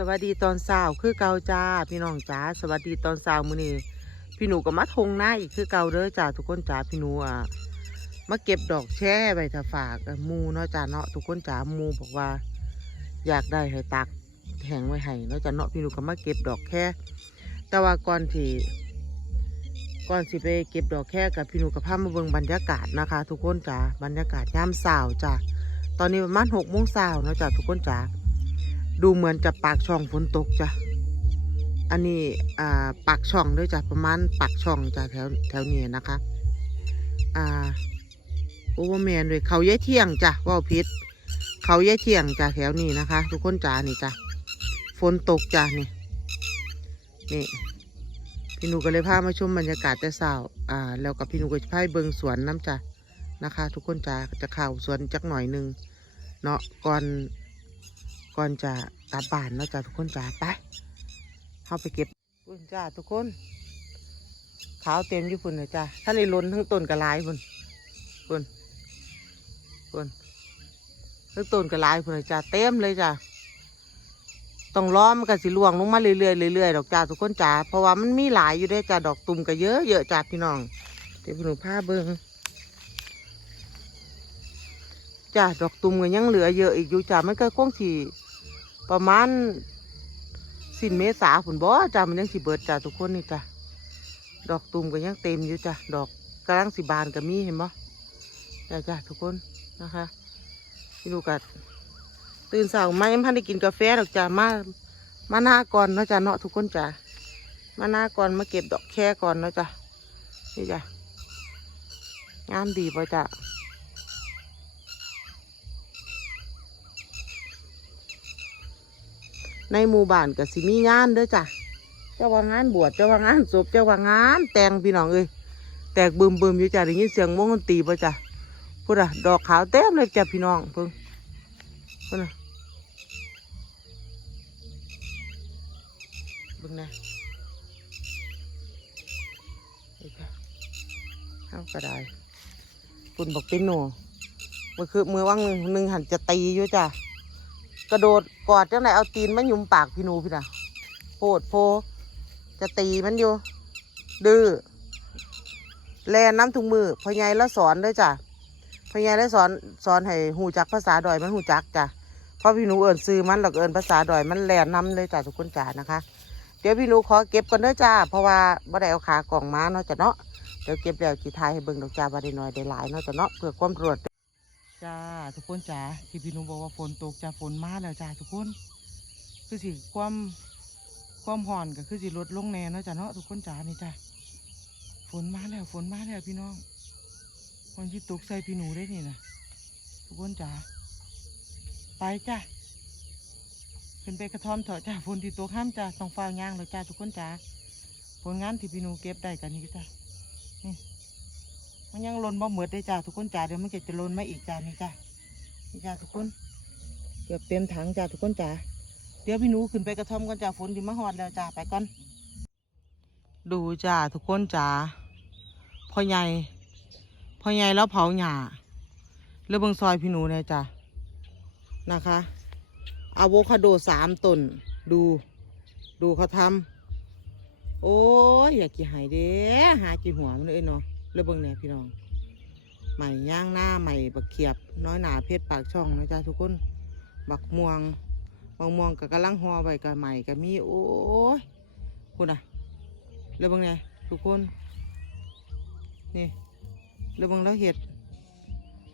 สวัสดีตอนเช้าคือเก่าจ้าพี่น้องจ้าสวัสดีตอนเช้ามื้อนี้พี่หนูก็มาทงหน้าอีกคือเก่าเด้อจ้าทุกคนจ้าพี่หนูอะมาเก็บดอกแช่ใบถาฝากมูเนาะจ้าเนาะทุกคนจ้ามูบอกว่า อยากได้ให้ตักแห้งไว้ให้เนาะจ้าเนาะพี่หนูก็มาเก็บดอกแค่แต่ว่าก่อนที่ก่อนสิไปเก็บดอกแค่กับพี่หนูกับพามาเบิ่งบรรยากาศนะคะ ทุกคนจ้าบรรยากาศยามเช้าจ้าตอนนี้ประมาณหกโมงเช้าเนาะจ้าทุกคนจ้า ดูเหมือนจะปากช่องฝนตกจ้ะ อันนี้อ่าปากช่องด้วยจ้ะประมาณปากช่องจ้ะแถวแถวนี้นะคะ อ่าโอเวอร์แมนด้วยเขาแย้ายเที่ยงจ้ะว่าวพิษเขาแย้ายเที่ยงจ้ะแถวนี้นะคะ ทุกคนจ้านี่จ้ะฝนตกจ้ะนี่นี่พี่หนูก็เลยพามาชมบรรยากาศแต่เช้าอ่า แล้วกับพี่หนูก็จะพาไปเบิงสวนน้ำจ้ะนะคะ ทุกคนจ้าจะข่าวสวนจักหน่อยหนึงเนาะก่อน ก่อนจะกลับบ้านเนาะจ้าทุกคนจ้าไปเข้าไปเก็บพุ่นจ้าทุกคน ขาวเต็มอยู่พุ่นเลยจ้าท่านในล้นทั้งต้นกระลายพุ่นพุ่นพุ่นทั้งต้นกระลายพุ่นเลยจ้าเต็มเลยจ้าต้องล้อมกันสิลวงลงมาเรื่อยๆเรื่อยๆดอกจ้าทุกคนจ้าเพราะว่ามันมีหลายอยู่ได้จ้าดอกตุ่มก็เยอะเยอะจ้าพี่น้องเดี๋ยวหนูพาเบิ้งจ้าดอกตุ่มก็ยังเหลือเยอะอีกอยู่จ้ามันก็คงสี ประมาณสิ้นเมษาผุนบ่จ้ามันยังสิเบิดจ้าทุกคนนี่จ้าดอกตุ่มก็ยังเต็มอยู่จ้าดอกกำลังสิบานก็มีเห็นบ่จ้าจ้าทุกคนนะคะพี่ลูกกัดตื่นสายมายังพันได้กินกาแฟดอกจ้ามามาหน้าก่อนเนาะจ้าเนาะทุกคนจ้ามาหน้าก่อนมาเก็บดอกแค่ก่อนเนาะจ้านี่จ้างามดีป่ะจ้า ในหมู่บ้านก็สิมีงานเด้อจ้ะเจ้าว่างานบวชเจ้าว่างานศพเจ้าว่างานแต่งพี่น้องเอ้ยแตกบึมบึมๆอยู่จ้ะได้ยินเสียงวงดนตรีป่ะจ้ะพูดอะดอกขาวเต็มเลยจ้ะพี่น้องเพิ่งพูดนะเบิ่งนะนี่จ้ะเอาก็ได้ปุ่นบอกเป็นหนูเมื่อคือมือว่างหนึ่งหนึ่งหันจะตีอยู่จ้ะ กระโดดกอดจังไหนเอาตีนมันยุมปากพี่นูพี่นะโพดโพ จะตีมันอยู่ ดื้อแลน้ำถุงมือพอใหญายแล้วสอนด้วยจ้ะพอใหญายแล้วสอนสอนให้หูจักภาษาดอยมันหูจักจ้ะเพราะพี่หนูเอิญซื้อมันหรอกเอิญภาษาดอยมันแลนน้ำเลยจ้ะทุกคนจ้านะคะ เดี๋ยวพี่หนูขอเก็บก่อนเด้อจ้า เพราะว่าบ่ได้เอาขากล่องมาเนาะจ้ะเนาะเดี๋ยวเก็บแล้วจีทายให้เบิ่งดอกจ้าบ่ได้น้อยได้หลายเนาะจ้ะเนาะเพื่อความรวด จ้าทุกคนจ้าที่พี่นุบอกว่าฝนตกจ้าฝนมาแล้วจ้าทุกคน คือสิความความห่อนก็คือสิลดลงแน่นะจ้าเนาะทุกคนจ้านี่จ้าฝนมาแล้วฝนมาแล้วพี่น้องคนที่ตกใส่พี่หนูได้นี่นะทุกคนจ้าไปจ้าขึ้นไปกระท่อมเถอะจ้าฝนที่ตกห้ามจ้าต้องฟ้าย่างเลยจ้าทุกคนจ้าผลงานที่พี่หนูเก็บได้กันนี่จ้านี่ มันยังหล่นบ่เหมือดได้จ้าทุกคนจ้าเดี๋ยวมันจะจะหล่นมาอีกจ้านี่จ้านี่จ้าทุกคนเกือบเต็มถังจ้าทุกคนจ้าเดี๋ยวพี่หนูขึ้นไปกระท่อมกันจ้าฝนที่มาหอดแล้วจ้าไปก่อน ดูจ้าทุกคนจ้าพ่อใหญ่พ่อใหญ่แล้วเผาหญ้าแล้วเบิงซอยพี่หนูเนี่ยจ้านะคะอะโวคาโดสามต้นดู ดูเขาทำโอ้ยอยากกี่หายเด้หากี่หัวมันเลยเนาะ แล้วเบิ่งแหน่ยพี่น้องใหม่ย่างหน้าใหม่บักเขียบ น้อยหนาเพชรปากช่องนะจ๊ะทุกคน บักม่วงบักม่วงกับกำลังหอใบกับใหม่กับมีโอ้ยคุณอะแล้วเบิ่งแหน่ยทุกคน นี่แล้วเบิ่งแล้วเห็ด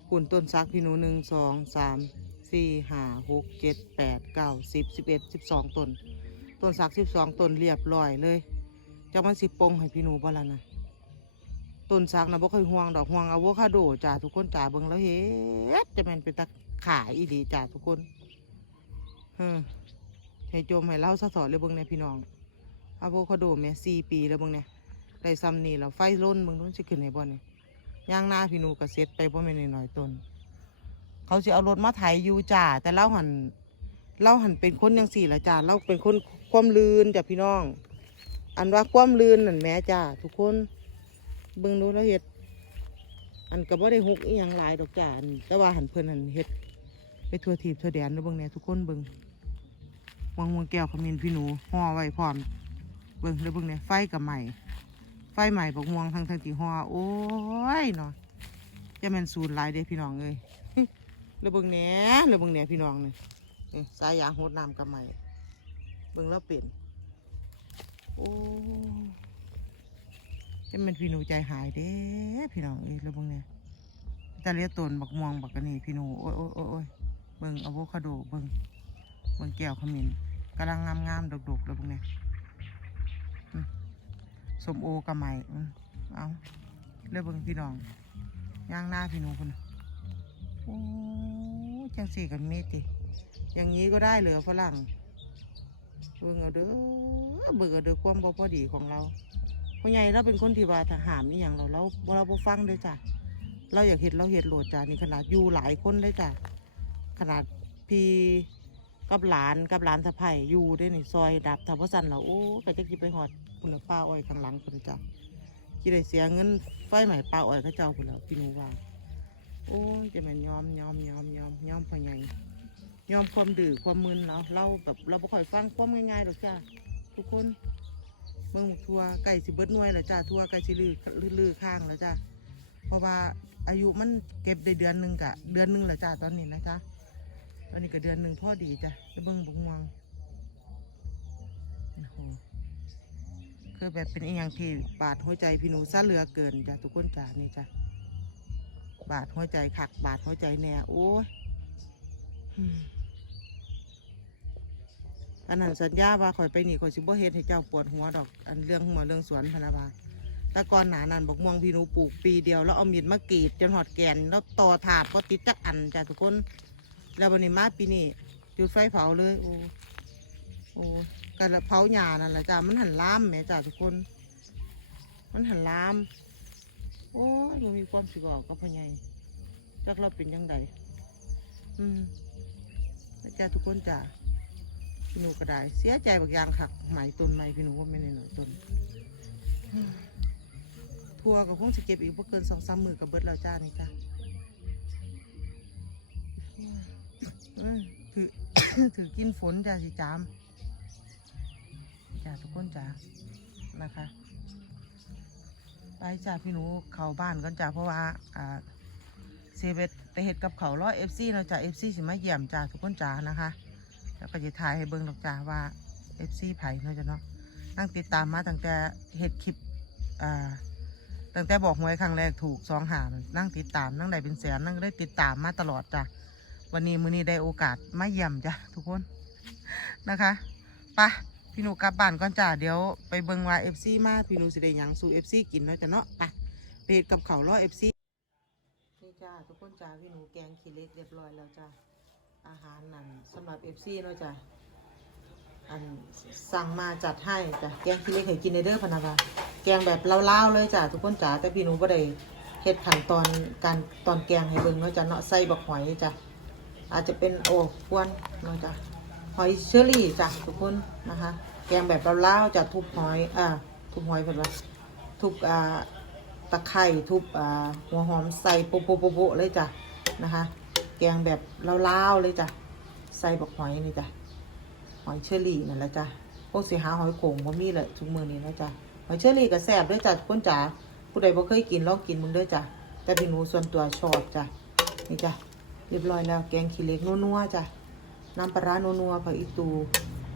ปุ่นต้นซักพี่หนูหนึ่งสองสามสี่ห้าหกเจ็ดแปดเก้าสิบสิบเอ็ดสิบสองต้นต้นซักสิบสองต้นเรียบร้อยเลยจะมันสิปงให้พี่หนูบ่ละนะ ต้นสักนะบ่เคยห่วงดอกห่วงอะโวคาโดจ้าทุกคนจ้าเบิ่งแล้วเฮ็ดจะแม่นเป็นตะขายอีดีจ้าทุกคนเฮ้อให้โจมให้เล่าสะสอนเลยเบิ่งเนี่ยพี่น้องอะโวคาโดแม่สี่ปีแล้วเบิ่งเนี่ยได้ซ้ำนี่แล้วไฟล้นเบิ่งนู้นสิขึ้นให้บ่เนี่ยย่างหน้าพี่นูก็เสร็จไปบ่แม่นน้อยๆต้น เขาสิเอารถมาไถอยู่จ้าแต่เราหันเราหันเป็นคนยังสี่ละจ้าเราเป็นคนความลืนจ้ะพี่น้อง อันว่าความลืนนั่นแม่จ้าทุกคน เบิ่งดูแล้วเห็ด อันก็บ่ได้หกอีหยังหลายดอกจ้านแต่ว่าหันเพิ่นหันเห็ดไปทัวทีบทัวแดนด้อเบิ่งแหน่ทุกคนเบิ่งวังวังแก้วขมิ้นพี่หนูห่อไว้พร้อมเบิ่งแล้วเบิ่งเนี่ยไฟกับใหม่ ไฟใหม่บักม่วงทั้งทั้งที่ห่อโอ้ยเนาะจะแม่นสูตรลายเด้พี่น้องเอ้ยแล้วเบิ่งแหน่แล้วเบิ่งแหน่พี่น้องเนี่นี่สายยางโหดน้ำกับใหม่เบิ่งแล้วเป็นโอ้ จะแม่นพี่หนูใจหายเด้พี่น้องเอ้ยแล้วบิ่งแหน่แต่เลียตนบักม่วงบักกะนี่พี่หนูโอ้ยโอ้ยโอ้ยโอ้ยเบิ่งอะโวคาโดเบิ่งเบิ่งแก้วขมิ้นกำลังงามๆดกๆแล้วเบิ่งแหน่สมโอกับใหม่เอาเลือกเบิ่งพี่น้องย่างหน้าพี่หนูคนน่ะโอ้จังสี่กันเมติอย่างนี้ก็ได้เหลือฝรั่งเบิ่งเอาเด้อเบิ่งเอาเด้อความบ่พอดีของเรา พ่อใหญ่เราเป็นคนที่ว่าถ้าหามนี่อย่างเราเราบ่เราบ่ฟังเลยจ้ะเราอยากเห็ดเราเห็ดโหลดจ้ะนี่ขนาดอยู่หลายคนเลยจ้ะขนาดพี่กับหลานกับหลานสะใภ้อยู่ได้ในซอยดับถ้าพ่อสันเราโอ้ก็จะกินไปหอดคุณป้าอ้อยข้างหลังคุณจ้ะที่ได้เสียเงินไฟใหม่ป้าอ้อยเขาเจ้าคุณแล้วพี่หนูว่าโอ้จะม่นยอมยอมยอมยอมยอมพอใหญ่ยอมความดื้อความมึนเนาเราแบบเราบ่ค่อยฟังความง่ายๆหรอกจ้ะทุกคน เมืองทัวไก่สิเบิดหน่วยแล้วจ้ะทัวไก่สิลือลือลือข้างแล้วจ้ะเพราะว่าอายุมันเก็บได้เดือนหนึ่งกะเดือนหนึ่งแล้วจ้ะตอนนี้นะจ๊ะตอนนี้ก็เดือนหนึ่งพ่อดีจ้ะแล้วเบิ่งบุงวงโอ้โหคือแบบเป็นอีกอย่างที่บาดหัวใจพี่หนูซะเหลือเกินจ้ะทุกคนจ้ะนี่จ้ะบาดหัวใจขักบาดหัวใจแน่โอ้ย อันนั้นสัญญาว่าข่อยไปนี่ข่อยสิบ่เฮ็ดให้เจ้าปวดหัวดอก อันเรื่องหัวเรื่องสวนพะนาบาต่ก่อนหนานั้นบอกม่วงพี่หนูปลูกปีเดียวแล้วเอามีดมากรีดจนหอดแกน แล้วต่อถาดก็ติดจักอันจ้ะทุกคน แล้ววันนี้มาปีนี้จุดไฟเผาเลย โอ้โอ้กันเผาหญ้านั่นแหละจ้ามันหันล้ามแหม่จ้าทุกคน มันหันล้าม โอ้ยมีความสิบอกกับพ่อใหญ่จักเราเป็นยังไงอืมจ้าทุกคนจ้า พี่หนูก็ได้ เสียใจบางอย่างขักไหมต้นไหมพี่หนูว่าไม่ได้หนูต้นทัวร์กับคงจะเก็บอีกพวกเกินสองสามมือกับเบิดแล้วจ้านี่จ้าถือถือกินฝนจ้าสิจามจ้าทุกคนจ้านะคะไปจ้าพี่หนูเข้าบ้านก่อนจ้าเพราะว่าอ่าเซเวตไปเห็ดกับเขาร้อยเอฟซีเนาจ้าเอฟซีสิมาเยี่ยมจ้าทุกคนจ้านะคะ แล้วก็จะถ่ายให้เบิ่งดอกจ้าว่าเอฟซีไผ่เนาะจ้าเนาะนั่งติดตามมาตั้งแต่เห็ดคลิปอ่าตั้งแต่บอกหวยครั้งแรกถูกสองหานั่งติดตามนั่งได้เป็นแสนนั่งได้ติดตามมาตลอดจ้าวันนี้มื้อนี้ได้โอกาสมาเยี่ยมจ้าทุกคนนะคะไปพี่หนูกลับบ้านก่อนจ้าเดี๋ยวไปเบิ่งว่าเอฟซีมาพี่หนูสิได้ยังสู่เอฟซีกินเนาะจ้ะเนาะไปไปเฮ็ดกับเขาวรอเอฟซีนี่จ้าทุกคนจ้าพี่หนูแกงขี้เล็กเรียบร้อยแล้วจ้า อาหารนั่นสำหรับเอฟซีเนาะจ้าอันสั่งมาจัดให้จ้ะแกงขี้เล็กให้กินในเด้อพะนาวาแกงแบบเล่าวๆเลยจ้าทุกคนจ้าแต่พี่หนูบ่ได้เฮ็ดขั้นตอนการตอนแกงให้เบิ่งเนาะจ้ะเนาะใส่บักหอยจ้ะอาจจะเป็นโอ้ควนเนาะจ้ะหอยเชอรี่จ้ะทุกคนนะคะ แกงแบบเล่าวๆจะทุบหอยอ่าทุบหอยเป็นว่าทุบอ่าตะไคร่ทุบอ่าหัวหอมใส่โปะโปะโปะโปะเลยจ้ะนะคะ แกงแบบเล่าวๆเลยจ้ะ ใส่บักหอยนี่จ้ะ หอยเชอรี่นั่นแหละจ้ะพวกสีหาหอยโขงบ่มีเลยทุกมือนี้นะจ้ะ หอยเชอรี่ก็แซ่บด้วยจ้ะทุกคนจ้ะผู้ใดบ่เคยกินลองกินมึงด้วยจ้ะ แต่พี่หนูส่วนตัวชอบจ้ะ นี่จ้ะ เรียบร้อยแล้วแกงขี้เล็กนัวๆจ้ะ น้ำปลาร้านัวๆผักอีตู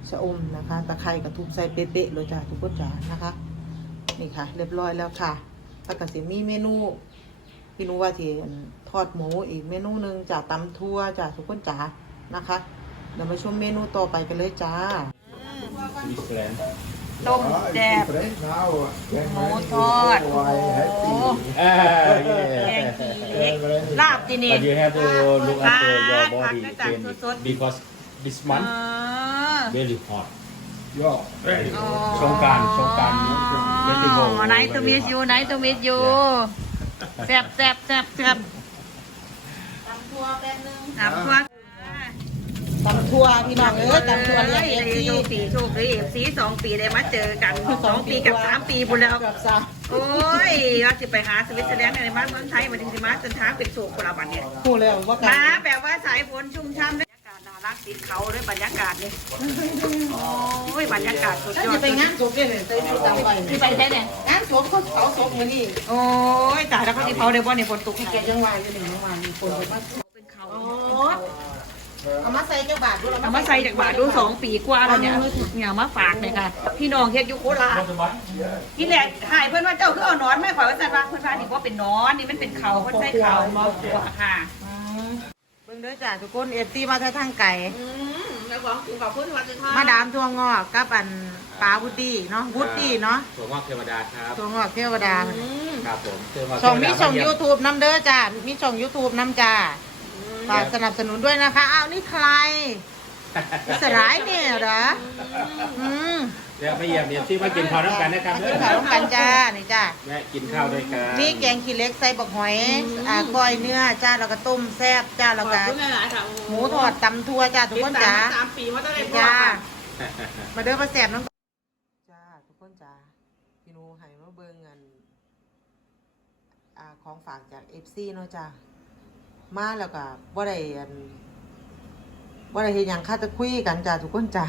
ชะอมนะคะ ตะไคร้กับทุบใส่เป๊ะๆเลยจ้ะทุกคนจ๋านะคะ นี่ค่ะ เรียบร้อยแล้วค่ะแล้วก็สิมีเมนู พี่นุว่าที่ทอดหมูอีกเมนูหนึ่งจ้ะตำทั่วจ้ะทุกคนจ๋านะคะ เดี๋ยวมาชมเมนูต่อไปกันเลยจ้า Island. ต้มแซ่บหมูทอดโอ้โห Ah, แกง yeah. ขี้เหล็กลาบที่นี่ But you have to look after your ผัก body ผักต่าง again ๆสดๆ because this เอ month อ very hot. Ja, Very อ๋อ hot. สงกรารสงกราร festival ไหนตัวมิสยูไหนตัวมิสยู แซ่บแซ่บแซ่บแซ่บตำทั่วแป๊บนึงถามทัวตำทั่วพี่น้องเอ้ยตำทั่วเรียกเอฟซีโชคปีโชคดีเอฟซีสองปีได้มาเจอกันสองปีกับสามปีบุญแล้วเกือบสามโอ้ยว่าจะไปหาสวิตเซอร์แลนด์ในบ้านเมืองไทยมาถึงสิมาจนทางเป็นโศกคนละวันเนี่ยพูดเลยว่ากัมาแบบว่าสายฝนชุ่มช่ำบรรยากาศน่ารัพักติดเขาด้วยบรรยากาศเลยโอ้ยบรรยากาศสุดถ้ายอจะดไปงานศพเนี่ยใส่ชุดดำไปที่ไปใช่เนี่ยงาน ศพเขาเผาศพมือนี้โอ้ยตายแล้วเขาที่เผาได้บ่ในฝนตกแกยังว่าอยู่นี่ยังว่ามีคนมาเป็นเขาเอามาใส่จักบาทดูเอามาใส่จากบาทดูสองปีกว่าแล้วเนี่ยเนี่ยมาฝากเลยค่ะพี่น้องเฮ็ดอยู่โคราชที่แรกหายเพื่อนว่าเจ้าคือเอานอนไม่ขอว่าสันว่าเพื่อนว่านี่ว่าเป็นนอนนี่มันเป็นเขาเพื่อนใส่เขามาหัวค่ะเบิ่งด้อจ้าทุกคน FT มาทางทางไก่ อืมแล้วของกินกับเพื่อนวันจะทานมาดามทั่วงอกกับอันปลาวุดี้เนาะวุดี้เนาะถั่วงอกเทวดาครับทั่วงอกเทวดาอืมครับผมเทวดาช่องมีช่องเทวดา YouTube น้ำเด้อจ้ามีช่อง YouTube น้ำจ้าฝากสนับสนุนด้วยนะคะ อ้าวนี่ใครสลายเนี่ยเหรออืม เดี๋ยวมาเยี่ยมเยี่ยมที่มากินข้าวน้ำกันนะครับมากินข้าวร่วมกันจ้า นี่จ้า แวะกินข้าวด้วยกันนี่แกงขี้เหล็กใส่บักหอย อ่าก้อยเนื้อจ้าแล้วก็ต้มแซ่บจ้าแล้วขอบก็คุณหลายๆค่ะหมูทอดตำทั่วจ้าทุกคนจ้าติดตมมสามปีมาตั้งแต่พ่อจ้าค่ะมาเด้อมาแซ่บน้ำจ้าทุกคนจ้าพี่หนูให้มาเบิ่งเงินอ่าของฝากจาก FC เนาะจ้ามาแล้วก็บ่ได้อันบ่ได้เฮ็ดหยังค่าจะคุยกันจ้าทุกคนจ้า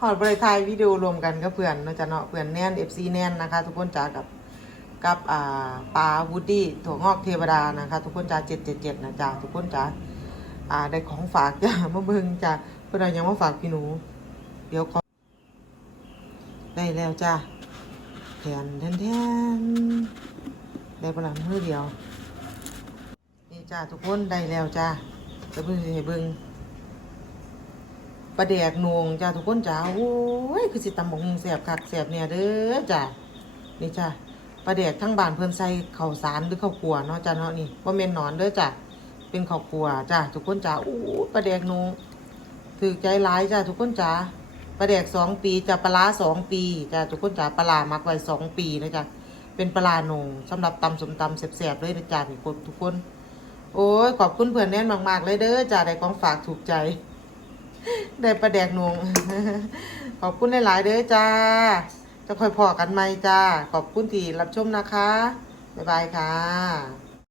ฮอดบ่ได้ถ่ายวิดีโอรวมกันกับเพื่อนเนาะจ้าเนาะเพื่อนแน่น FC แน่นนะคะ ทุกคนจ้ากับกับอ่าปลาวูดดี้ถั่วงอกเทวดานะคะ ทุกคนจ้าเจ็ดเจ็ดเจ็ดนะจ้าทุกคนจ้าอ่าได้ของฝากจ้ามาเบิ่งจ้าเพื่อนยังมาฝากพี่หนู เดี๋ยวขอได้แล้วจ้าแทนแทนแทนได้ประหลาดมือเดียวนี่จ้าทุกคนได้แล้วจ้าจะเบิ่งให้เบิ่ง ปลาแดกนวงจ้าทุกคนจ้าโอ้ยคือสิตำบกหุงแสบคักแสบเนี่ยเด้อจ้านี่จ้าปลาแดกทั้งบานเพิ่นใส่ข้าวสารหรือข้าวคั่วเนาะจ้ะเนาะนี่บ่แม่นหนอนเด้อจ้ะเป็นข้าวคั่วจ้ะทุกคนจ้ะอู้ปลาแดกหนูถือใจหลายจ้ะทุกคนจ้ะปลาแดกสองปีจ้ะปลาสองปีจ้ะทุกคนจ้ะปลาร้ามักไว้สองปีนะจ้ะเป็นปลาหนงสำหรับตำสมตำแซ่บๆเลยนะจ้ะนี่ทุกคน โอ้ยขอบคุณเพื่อนแน่นมากๆเลยเด้อจ้ะได้ของฝากถูกใจ ได้ประแดกหนงขอบคุณหลาย ๆ เด้อจ้า จะค่อยพอกันไหมจ้า ขอบคุณที่รับชมนะคะ บ๊ายบายค่ะ